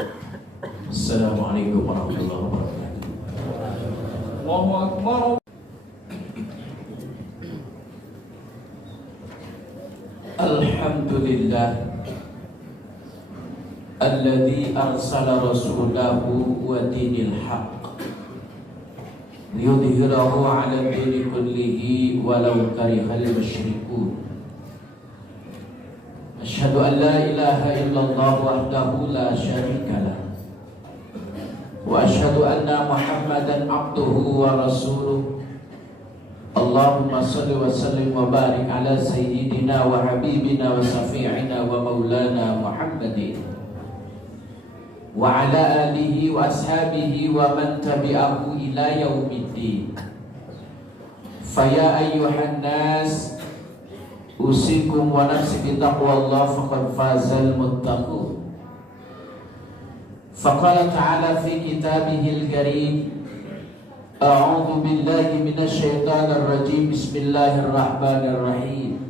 Assalamualaikum warahmatullahi wabarakatuh. Allahu Akbar. Alhamdulillah alladzi arsala rasulahu wa dinil haqq liyudhhirahu 'ala ad-dini kullihi walau karihal musyrikun. Asyhadu an la ilaha illallah wahdahu la syarika lah wa asyhadu anna Muhammadan abduhu wa rasuluh. Allahumma salli wa sallim wa barik ala sayyidina wa habibina wa safi'ina wa maulana Muhammadin wa ala alihi wa ashabihi wa man tabi'ahu ila yaumiddin. Faya ayyuhan nas usikum wa nafsi bitaqwallah faqad fazal muttaqun. Faqala ta'ala fi kitabihil karim, A'udzu billahi minasyaitonir rajim. Bismillahirrahmanirrahim.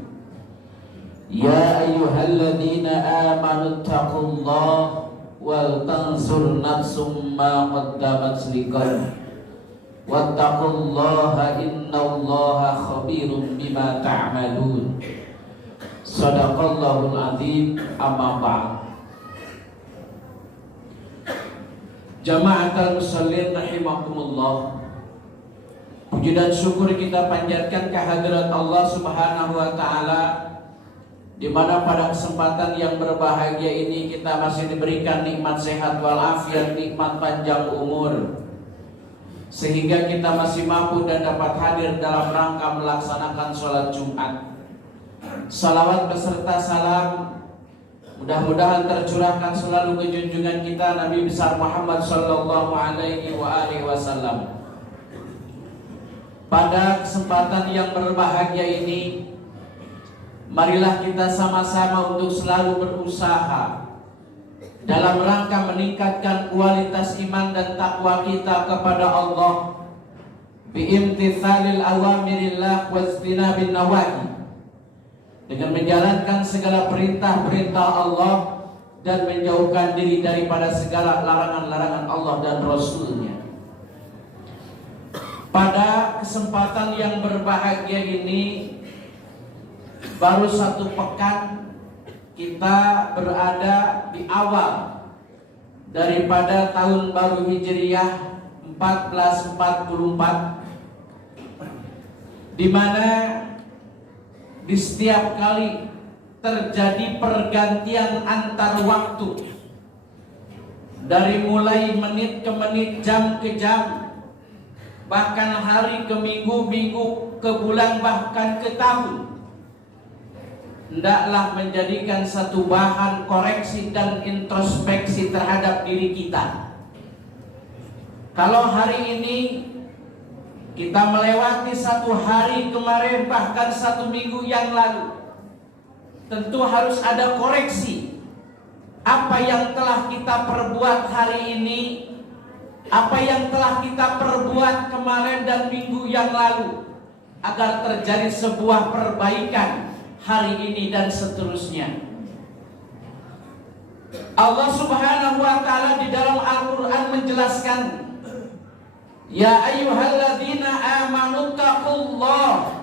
Ya ayyuhalladzina amanu taqullaha wal tanzur nafsum ma qaddamat liqad wattaqullaha innallaha khabirum bima ta'malun. Shadaqallahul azim. Amma ba'd. Jama'atul musallin rahimakumullah. Puji dan syukur kita panjatkan kehadirat Allah Subhanahu wa taala, di mana pada kesempatan yang berbahagia ini kita masih diberikan nikmat sehat walafiat, nikmat panjang umur, sehingga kita masih mampu dan dapat hadir dalam rangka melaksanakan sholat Jumat. Salawat beserta salam mudah-mudahan tercurahkan selalu ke junjungan kita Nabi besar Muhammad sallallahu alaihi wasallam. Pada kesempatan yang berbahagia ini, marilah kita sama-sama untuk selalu berusaha dalam rangka meningkatkan kualitas iman dan takwa kita kepada Allah biimtithalil awamirillah wajtinabin nawahi, dengan menjalankan segala perintah-perintah Allah dan menjauhkan diri daripada segala larangan-larangan Allah dan Rasul-Nya. Pada kesempatan yang berbahagia ini, baru satu pekan kita berada di awal daripada tahun baru Hijriah 1444, di mana di setiap kali terjadi pergantian antar waktu, dari mulai menit ke menit, jam ke jam, bahkan hari ke minggu, minggu ke bulan, bahkan ke tahun, hendaklah menjadikan satu bahan koreksi dan introspeksi terhadap diri kita. Kalau hari ini kita melewati satu hari kemarin, bahkan satu minggu yang lalu, tentu harus ada koreksi. Apa yang telah kita perbuat hari ini, apa yang telah kita perbuat kemarin dan minggu yang lalu, agar terjadi sebuah perbaikan hari ini dan seterusnya. Allah Subhanahu wa taala di dalam Al-Qur'an menjelaskan, Ya ayyuhalladzina amanu taqullaha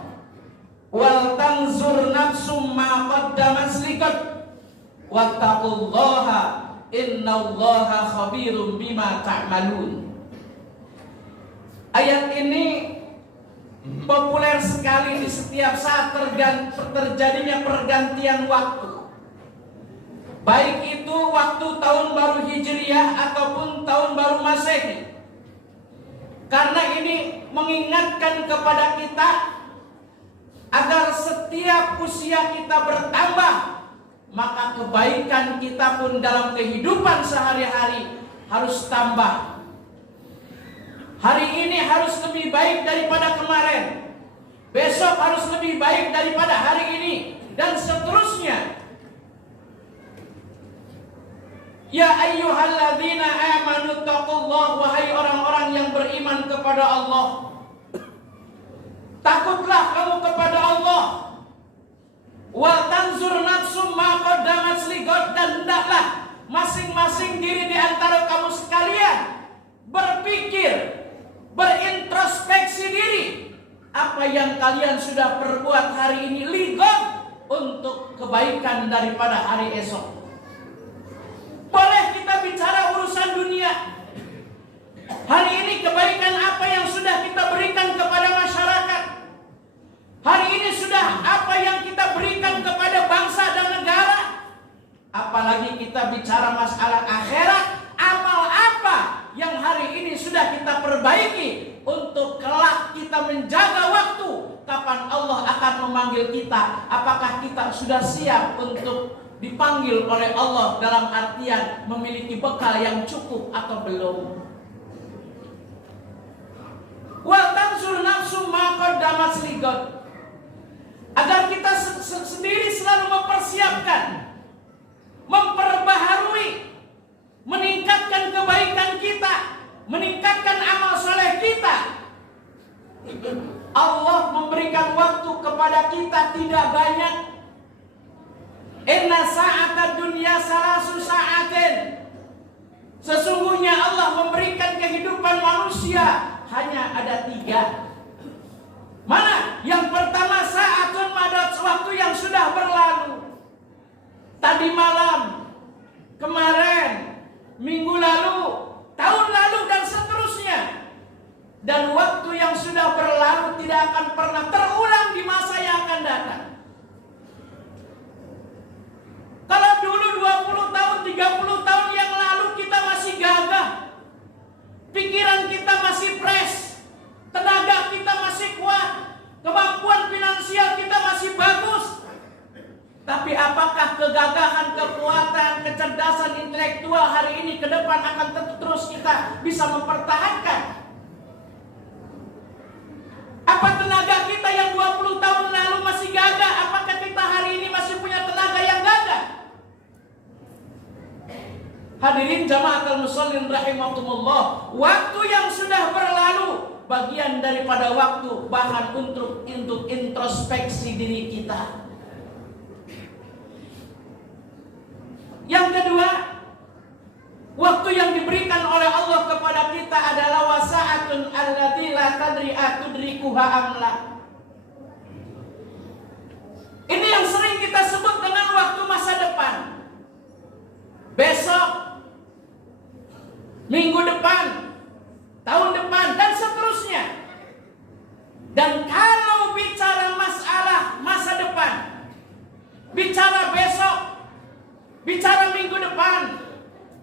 wal tanzur nafsum ma qaddamat liqad wattaqullaha innallaha khabirum bima ta'malun. Ayat ini populer sekali di setiap saat terjadinya pergantian waktu, baik itu waktu tahun baru Hijriah ataupun tahun baru Masehi. Karena ini mengingatkan kepada kita agar setiap usia kita bertambah, maka kebaikan kita pun dalam kehidupan sehari-hari harus tambah. Hari ini harus lebih baik daripada kemarin, besok harus lebih baik daripada hari ini, dan seterusnya. Ya ayyuhalladzina amanu taqullaha, wahai orang-orang yang beriman kepada Allah, takutlah kamu kepada Allah. Wa tanzur nafsum ma qaddamat lighad, dan hendaklah masing-masing diri di antara yang kalian sudah perbuat hari ini ligon untuk kebaikan daripada hari esok. Boleh kita bicara urusan dunia. Hari ini kebaikan apa yang sudah kita berikan kepada masyarakat? Hari ini sudah apa yang kita berikan kepada bangsa dan negara? Apalagi kita bicara masalah akhirat, amal apa yang hari ini sudah kita perbaiki untuk kelak kita menjaga waktu kapan Allah akan memanggil kita? Apakah kita sudah siap untuk dipanggil oleh Allah dalam artian memiliki bekal yang cukup atau belum? Wa tanzur nafsu ma qaddamat ligat. Agar kita sendiri selalu mempersiapkan, memperbaharui, meningkatkan kebaikan kita, meningkatkan amal soleh kita. Allah memberikan waktu kepada kita tidak banyak. Inna sa'ata dunya salasu sa'atin. Sesungguhnya Allah memberikan kehidupan manusia hanya ada 3. Mana? Yang pertama sa'atun madat, waktu yang sudah berlalu. Tadi malam, kemarin, minggu lalu, tahun lalu dan seterusnya. Dan waktu yang sudah berlalu tidak akan pernah terulang di masa yang akan datang. Kalau dulu 20 tahun, 30 tahun yang lalu kita masih gagah, pikiran kita masih fresh, tenaga kita masih kuat, kemampuan finansial kita masih bagus. Tapi apakah kegagahan, kekuatan, kecerdasan intelektual hari ini ke depan akan terus kita bisa mempertahankan? Apa tenaga kita yang 20 tahun lalu masih gagah, apakah kita hari ini masih punya tenaga yang gagah? Hadirin jamaatul musallin rahimakumullah, waktu yang sudah berlalu bagian daripada waktu bahan untuk introspeksi diri kita. Yang kedua, waktu yang diberikan oleh Allah kepada kita adalah wasa'atun allati la tadri atudrikuha amla. Ini yang sering kita sebut dengan waktu masa depan. Besok, minggu depan, tahun depan, dan seterusnya. Dan kalau bicara masalah masa depan, bicara besok, bicara minggu depan,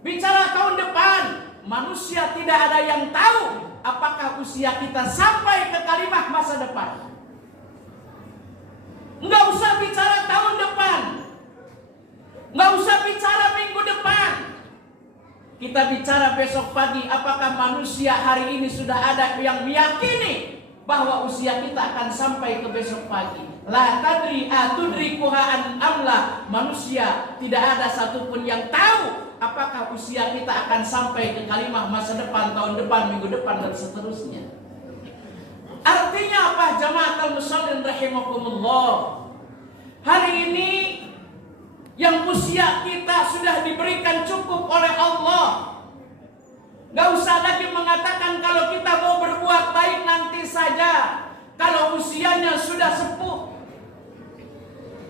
bicara tahun depan, manusia tidak ada yang tahu apakah usia kita sampai ke kalimat masa depan. Nggak usah bicara tahun depan, nggak usah bicara minggu depan. Kita bicara besok pagi, apakah manusia hari ini sudah ada yang meyakini bahwa usia kita akan sampai ke besok pagi? La tadri atudrikuha amla. Manusia tidak ada satupun yang tahu apakah usia kita akan sampai ke kalimat masa depan, tahun depan, minggu depan, dan seterusnya. Artinya apa? Jamaatul musallin rahimakumullah, hari ini yang usia kita sudah diberikan cukup oleh Allah. Gak usah lagi mengatakan kalau kita mau berbuat baik nanti saja, kalau usianya sudah sepuh.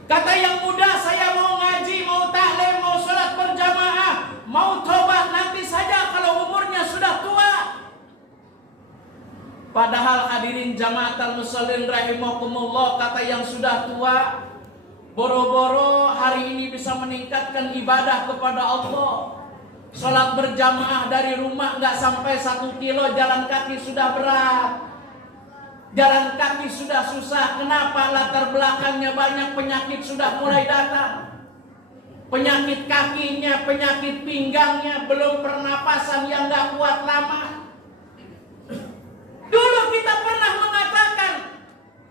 Kata yang muda, saya mau ngaji, mau taklim, mau sholat berjamaah, mau tobat nanti saja kalau umurnya sudah tua. Padahal hadirin jamaatul musallin rahimakumullah, kata yang sudah tua, boro-boro hari ini bisa meningkatkan ibadah kepada Allah. Sholat berjamaah dari rumah gak sampai 1 kilo, jalan kaki sudah berat, jalan kaki sudah susah. Kenapa? Latar belakangnya banyak penyakit sudah mulai datang. Penyakit kakinya, penyakit pinggangnya, belum pernapasan yang gak kuat lama. Dulu kita pernah mengatakan,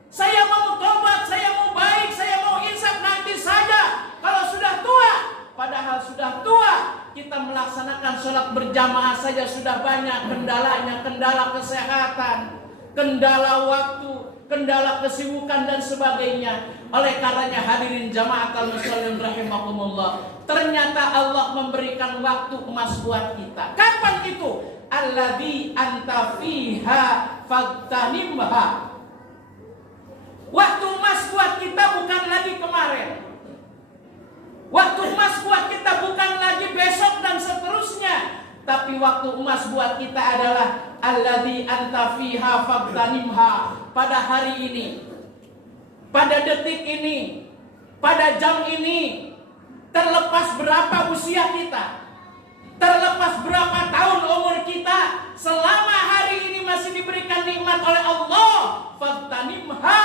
saya mau tobat, saya mau baik, saya mau insaf nanti saja kalau sudah tua. Padahal sudah tua, kita melaksanakan sholat berjamaah saja sudah banyak kendalanya, kendala kesehatan, kendala waktu, kendala kesibukan dan sebagainya. Oleh karenanya hadirin jamaatul musallin rahimakumullah, ternyata Allah memberikan waktu emas buat kita. Kapan itu? Alladzi anta fiha fagtanimha. Waktu emas buat kita bukan lagi kemarin. Waktu emas buat kita bukan lagi besok dan seterusnya. Tapi waktu emas buat kita adalah alladzi anta fiha fagtanimha. Pada hari ini, pada detik ini, pada jam ini, terlepas berapa usia kita, terlepas berapa tahun umur kita, selama hari ini masih diberikan nikmat oleh Allah, fagtanimha,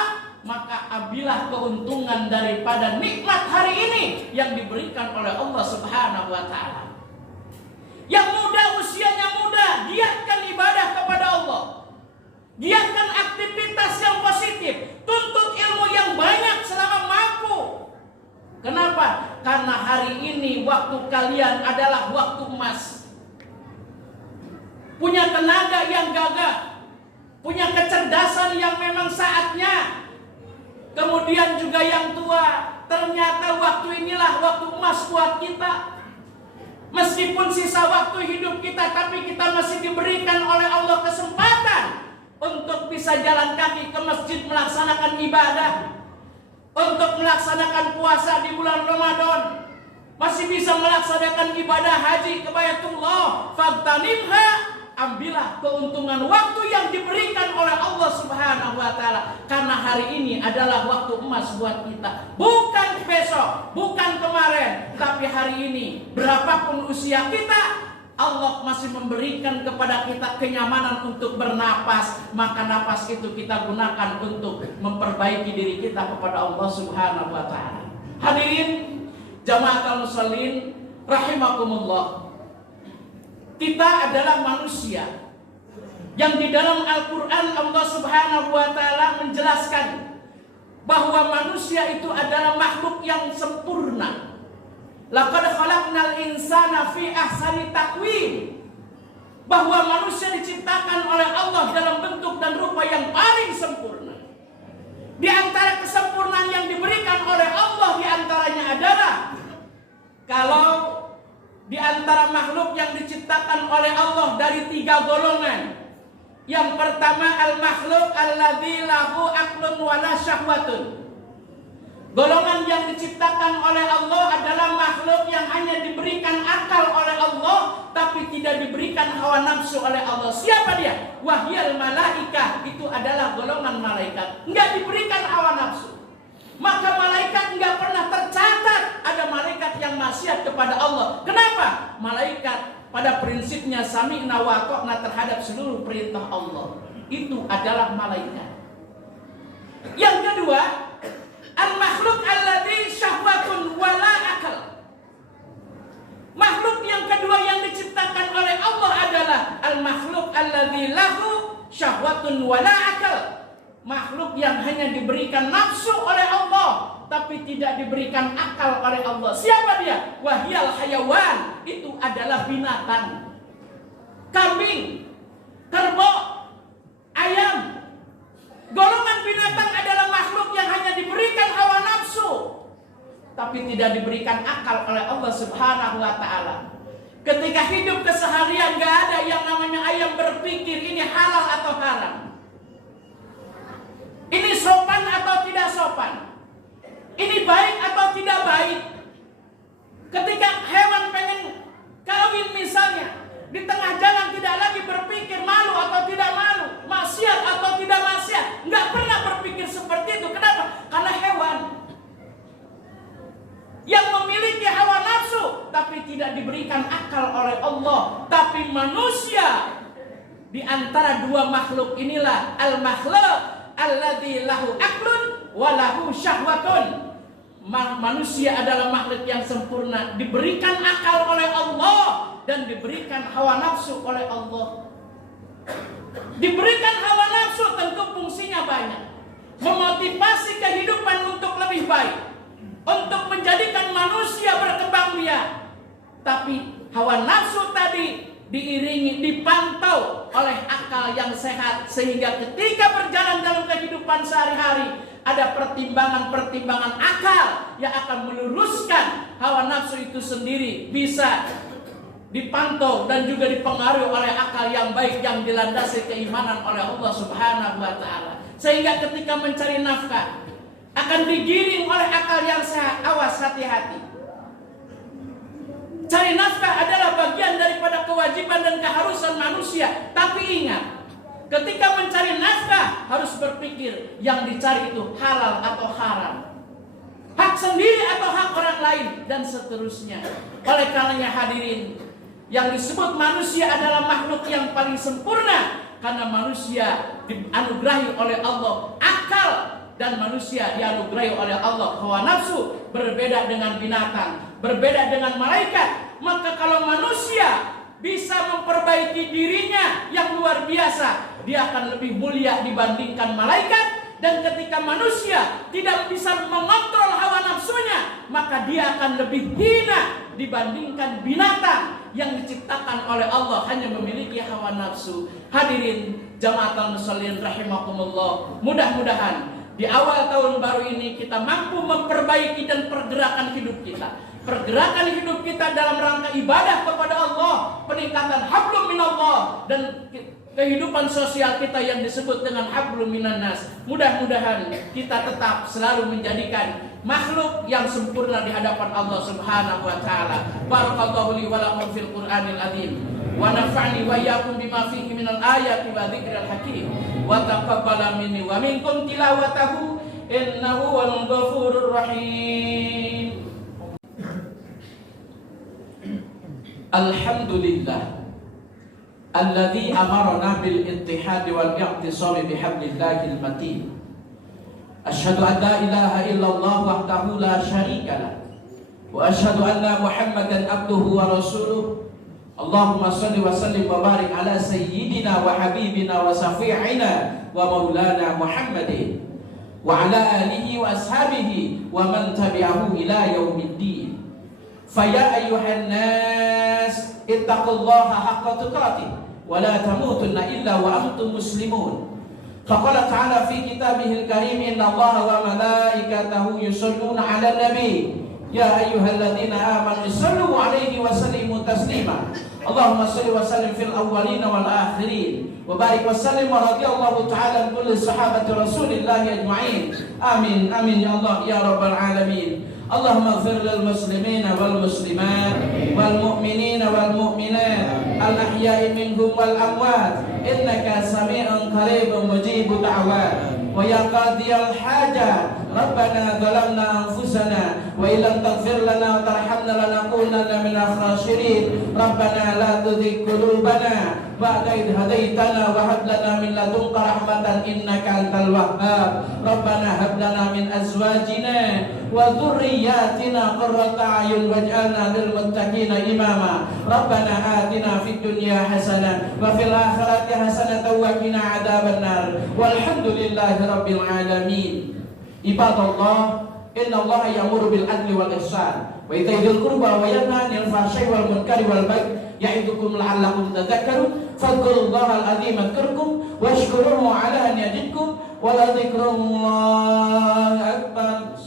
maka ambillah keuntungan daripada nikmat hari ini yang diberikan oleh Allah Subhanahu wa taala. Yang muda, usianya muda, giatkan ibadah kepada Allah. Giatkan aktivitas yang positif, tuntut ilmu yang banyak selama mampu. Kenapa? Karena hari ini waktu kalian adalah waktu emas. Punya tenaga yang gagah, punya kecerdasan yang memang saatnya. Kemudian juga yang tua, ternyata waktu inilah waktu emas buat kita. Meskipun sisa waktu hidup kita, tapi kita masih diberikan oleh Allah kesempatan untuk bisa jalan kaki ke masjid melaksanakan ibadah, untuk melaksanakan puasa di bulan Ramadan, masih bisa melaksanakan ibadah haji ke Baitullah. Fagtanimha, ambillah keuntungan waktu yang diberikan oleh Allah Subhanahu wa taala, karena hari ini adalah waktu emas buat kita. Bukan besok, bukan kemarin, tapi hari ini. Berapapun usia kita, Allah masih memberikan kepada kita kenyamanan untuk bernapas. Maka napas itu kita gunakan untuk memperbaiki diri kita kepada Allah Subhanahu wa taala. Hadirin jamaatul muslimin rahimakumullah. Kita adalah manusia yang di dalam Al-Qur'an Allah Subhanahu wa taala menjelaskan bahwa manusia itu adalah makhluk yang sempurna. Laqad khalaqnal insana fi ahsani taqwim. Bahwa manusia diciptakan oleh Allah dalam bentuk dan rupa yang paling sempurna. Di antara kesempurnaan yang diberikan oleh Allah di antaranya adalah kalau di antara makhluk yang diciptakan oleh Allah dari 3 golongan. Yang pertama al-makhluk alladzi lahu aqlun wa la syahwatun. Golongan yang diciptakan oleh Allah adalah makhluk yang hanya diberikan akal oleh Allah, tapi tidak diberikan hawa nafsu oleh Allah. Siapa dia? Wahyal malaikah, itu adalah golongan malaikat. Enggak diberikan hawa nafsu. Maka malaikat enggak pernah tercatat ada malaikat yang maksiat kepada Allah. Kenapa? Malaikat pada prinsipnya sami'na wa ata'na terhadap seluruh perintah Allah. Itu adalah malaikat. Yang kedua, al-makhluk alladzi syahwatun wala akal. Makhluk yang kedua yang diciptakan oleh Allah adalah al-makhluk alladzi lahu syahwatun wala akal. Makhluk yang hanya diberikan nafsu oleh Allah, tapi tidak diberikan akal oleh Allah. Siapa dia? Wahyal hayawan, itu adalah binatang. Kambing, kerbau, ayam. Golongan binatang adalah makhluk yang hanya diberikan hawa nafsu, tapi tidak diberikan akal oleh Allah Subhanahu wa taala. Ketika hidup keseharian gak ada yang namanya ayam berpikir ini halal atau haram, ini sopan atau tidak sopan, ini baik atau tidak baik. Ketika hewan pengen kawin misalnya, di tengah jalan tidak lagi berpikir malu atau tidak malu, maksiat atau tidak maksiat, nggak pernah berpikir seperti itu. Kenapa? Karena hewan yang memiliki hawa nafsu, tapi tidak diberikan akal oleh Allah. Tapi manusia di antara 2 makhluk inilah al-makhluk alladzi lahu aqlun wa lahu syahwatun. Manusia adalah makhluk yang sempurna, diberikan akal oleh Allah dan diberikan hawa nafsu oleh Allah. Diberikan hawa nafsu tentu fungsinya banyak. Memotivasi kehidupan untuk lebih baik, untuk menjadikan manusia berkembang biak. Tapi hawa nafsu tadi diiringi, dipantau oleh akal yang sehat, sehingga ketika berjalan dalam kehidupan sehari-hari ada pertimbangan-pertimbangan akal yang akan meluruskan hawa nafsu itu sendiri, bisa dipantau dan juga dipengaruhi oleh akal yang baik yang dilandasi keimanan oleh Allah Subhanahu wa taala. sehingga ketika mencari nafkah akan digiring oleh akal yang sehat. Awas, hati-hati. Cari nafkah adalah bagian daripada kewajiban dan keharusan manusia. Tapi ingat, ketika mencari nafkah harus berpikir yang dicari itu halal atau haram, hak sendiri atau hak orang lain, dan seterusnya. Oleh karenanya hadirin, yang disebut manusia adalah makhluk yang paling sempurna, karena manusia dianugerahi oleh Allah akal, dan manusia dianugerahi oleh Allah hawa nafsu. Berbeda dengan binatang, berbeda dengan malaikat. Maka kalau manusia bisa memperbaiki dirinya yang luar biasa, dia akan lebih mulia dibandingkan malaikat. Dan ketika manusia tidak bisa mengontrol hawa nafsunya, maka dia akan lebih hina dibandingkan binatang yang diciptakan oleh Allah hanya memiliki hawa nafsu. Hadirin jamaatul muslimin rahimakumullah, mudah-mudahan di awal tahun baru ini kita mampu memperbaiki dan pergerakan hidup kita. Pergerakan hidup kita dalam rangka ibadah kepada Allah, peningkatan hablum minallah, dan kehidupan sosial kita yang disebut dengan hablum minannas. Mudah-mudahan kita tetap selalu menjadikan makhluk yang sempurna di hadapan Allah Subhanahu wa taala. Barakallahu li wa lakum fil Qur'anil azim. Wa nafa'ni wa iyyakum bima fihi minal ayati wa dzikril hakim. Wa taqabbala minni wa minkum tilawatahu innahu wal ghafurur rahim. Alhamdulillah alladzi amarna bil ittihad wal i'tisam bihablillahil matin. Asyhadu an la ilaha illallah wahdahu la syarika lah. Wa asyhadu anna Muhammadan abduhu wa rasuluh. Allahumma shalli wa sallim wa barik ala sayyidina wa habibina wa safi'ina wa maulana Muhammadin wa ala alihi wa ashabihi wa man tabi'ahu ila yaumiddin. Faya ayyuhan nas ittaqullaha haqqa tuqatih wa la tamutunna illa wa antum muslimun. Faqala ta'ala fi kitabihil karim innallaha wa malaikatahu yusholluna 'alan nabi ya ayyuhalladzina amanu shallu 'alaihi wa sallimu taslima. Allahumma shalli wa sallim fil awwalin wal akhirin wa barik wa sallim wa radiyallahu ta'ala an kulli sahabati Rasulillah ajma'in. Amin amin ya Allah ya rabbal alamin. Allahumma ighfir lil muslimina wal muslimat wal mu'minina wal mu'minat al ahya'i minhum wal amwat innaka sami'un qaribun mujibud da'wat. Wa ya qadiyal hajat rabbana zalamna anfusana wa illam taghfir lana wa tarhamna lanakunanna minal khasirin. Rabbana la tuzigh qulubana ba'da idh hadaitana wa hab lana min ladunka rahmatan innaka antal wahhab. Rabbana hab lana min azwajina wa dhurriyyatina qurrata a'yun waj'alna lil muttaqina imama. Rabbana atina fid dunya hasanah wa fil akhirati hasanatan wa qina adzabannar. Walhamdulillahi rabbil alamin. Ibadallah, innallaha ya'muru bil adli wal ihsan wa ita'i dzil qurba wa yanha 'anil fahsya'i wal munkari wal baghi ya'idukum la'allakum tadhakkarun. Fadhkurullaha al-'azima adhkurkum washkuruhu 'ala an yazidkum wa la dzikrullahi akbar.